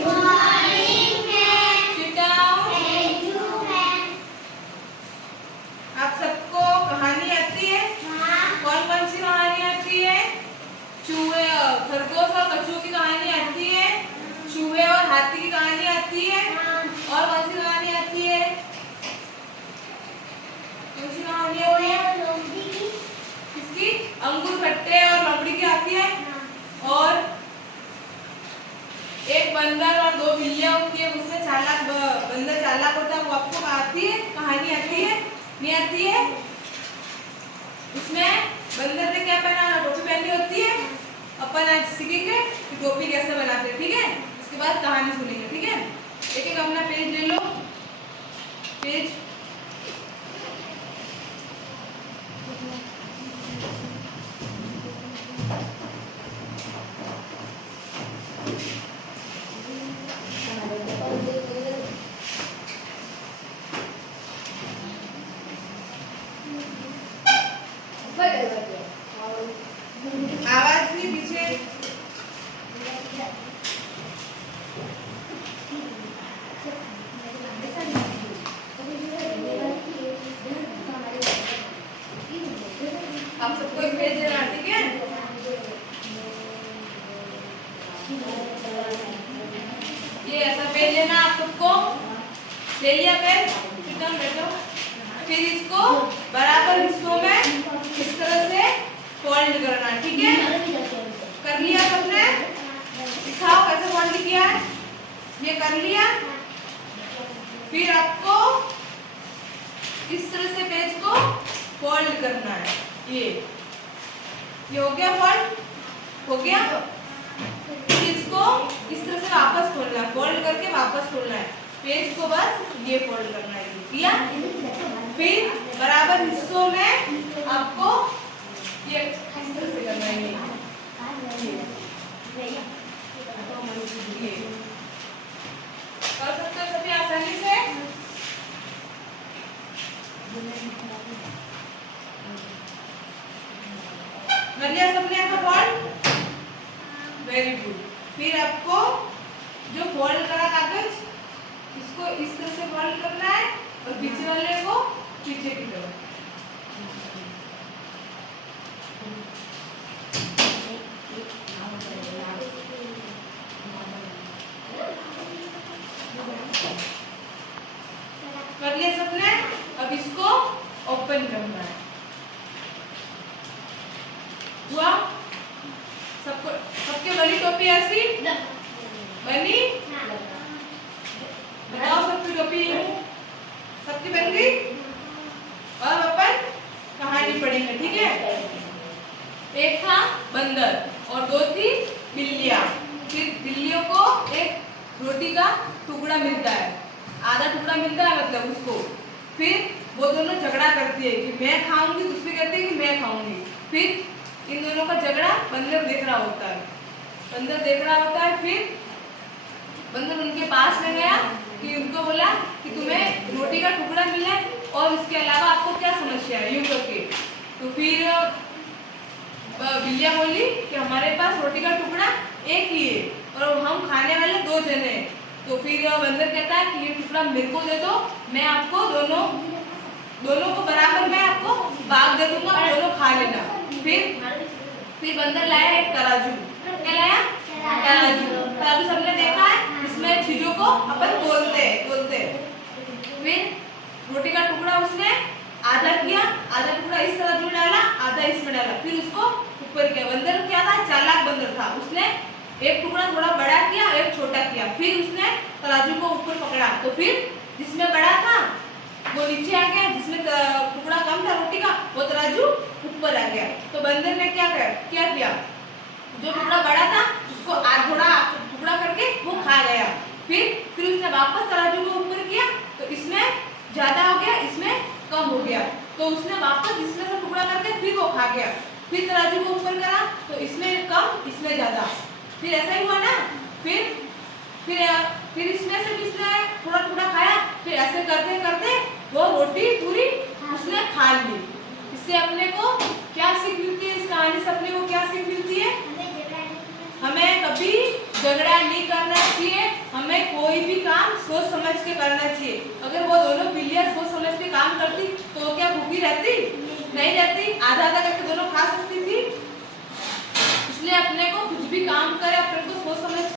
Morning ma'am. Sit down. Thank you ma'am. आप सबको कहानी आती है? हाँ। कौन कौन सी कहानी आती है? चूहे और खरगोश और कछुओं की कहानी आती है, चूहे और हाथी की कहानी आती है, और कौन सी कहानी आती है? कौन सी कहानी आती है? किसकी? अंगूर खट्टे और लोमड़ी की आती है। और एक बंदर और दो बिल्लियां होती है, उसमें चालाक बंदर चालाक होता है, वो आपको आती है? कहानी आती है? नहीं आती है? उसमें बंदर ने क्या पहना? टोपी पहनी होती है। अपन आज सीखेंगे कि टोपी कैसे बनाते हैं, ठीक है? उसके बाद कहानी सुनेंगे, ठीक है? एक एक अपना पेज ले लो। पेज आवाज नहीं पीछे। आप सबको एक पेज देना, ठीक है? ये ऐसा पेज लेना आप सबको। ले लिया पेज? एकदम बैठो। फिर इसको बराबर हिस्सों में इस तरह से फोल्ड करना, ठीक है? कर लिया सबने? दिखाओ कैसे फोल्ड किया है। ये कर लिया। फिर आपको इस तरह से पेज को फोल्ड करना है। ये हो गया फोल्ड? हो गया? फिर इसको इस तरह से वापस खोलना है, फोल्ड करके वापस खोलना है। पेज को बस ये फोल्ड करना है, किया? फिर बराबर हिस्सों में आपको ये इस तरह से करना है। ये कर सकते हो सभी आसानी से? कर लिया सबने ऐसा फोल्ड? Very good. फिर आपको जो फोल्ड करा कागज, इसको इस तरह से फोल्ड करना है और पीछे वाले को पीछे की तरफ। कर लिया सबने? अब इसको ओपन करना है। हुआ? सबको सबके बनी टोपी ऐसी बनी? बताओ सबकी टोपी सबकी बन गई? अब अपन कहानी पढ़ेंगे, ठीक है? एक था बंदर और दो थी बिल्लियां। फिर बिल्लियों को एक रोटी का टुकड़ा मिलता है, आधा टुकड़ा मिलता है मतलब उसको। फिर वो दोनों झगड़ा करती है कि मैं खाऊंगी, दूसरी कहती है कि मैं खाऊंगी। फिर इन दोनों का झगड़ा बंदर देख रहा होता है। बंदर देख रहा होता है। फिर बंदर उनके पास में गया कि उनको बोला कि तुम्हें रोटी का टुकड़ा मिला है और इसके अलावा आपको क्या समस्या है, यूं करके। तो फिर बिल्लियां बोली कि हमारे पास रोटी का टुकड़ा एक ही है और हम खाने वाले दो जने हैं। तो फिर बंदर कहता है कि ये टुकड़ा मेरे को दे दो, मैं आपको दोनों को बराबर मैं आपको भाग दे दूंगा, दोनों खा लेना। फिर बंदर लाया एक तराजू। क्या लाया? तराजू सबने देखा है, इसमें चीजों को अपन तोलते। फिर रोटी का टुकड़ा उसने आधा किया, आधा टुकड़ा इस तराजू में डाला, आधा इसमें डाला, फिर उसको ऊपर किया। बंदर क्या था? चालाक बंदर था। उसने एक टुकड़ा थोड़ा बड़ा किया, एक छोटा किया। फिर उसने तराजू को ऊपर पकड़ा, तो फिर जिसमें बड़ा था वो नीचे आ गया, जिसमें टुकड़ा कम था रोटी का वो तराजू ऊपर आ गया। तो बंदर ने क्या किया? जो टुकड़ा बड़ा था उसको थोड़ा टुकड़ा करके वो खा गया। फिर उसने वापस तराजू को ऊपर किया, तो इसमें ज्यादा हो गया, इसमें कम हो गया। तो उसने वापस इसमें से टुकड़ा करके फिर वो खा गया। फिर तराजू को ऊपर करा, तो इसमें कम, इसमें ज्यादा। फिर ऐसा ही हुआ ना। फिर इसमें से इसने थोड़ा टुकड़ा खाया। फिर ऐसे करते करते वो रोटी पूरी उसने खा ली। इससे अपने को क्या सीख मिलती है? इस कहानी से अपने को क्या सीख मिलती है? हमें कभी झगड़ा नहीं करना चाहिए। हमें कोई भी काम सोच समझ के करना चाहिए। अगर वो दोनों बिल्लियां सोच समझ के काम करती तो वो क्या भूखी रहती? नहीं रहती। आधा आधा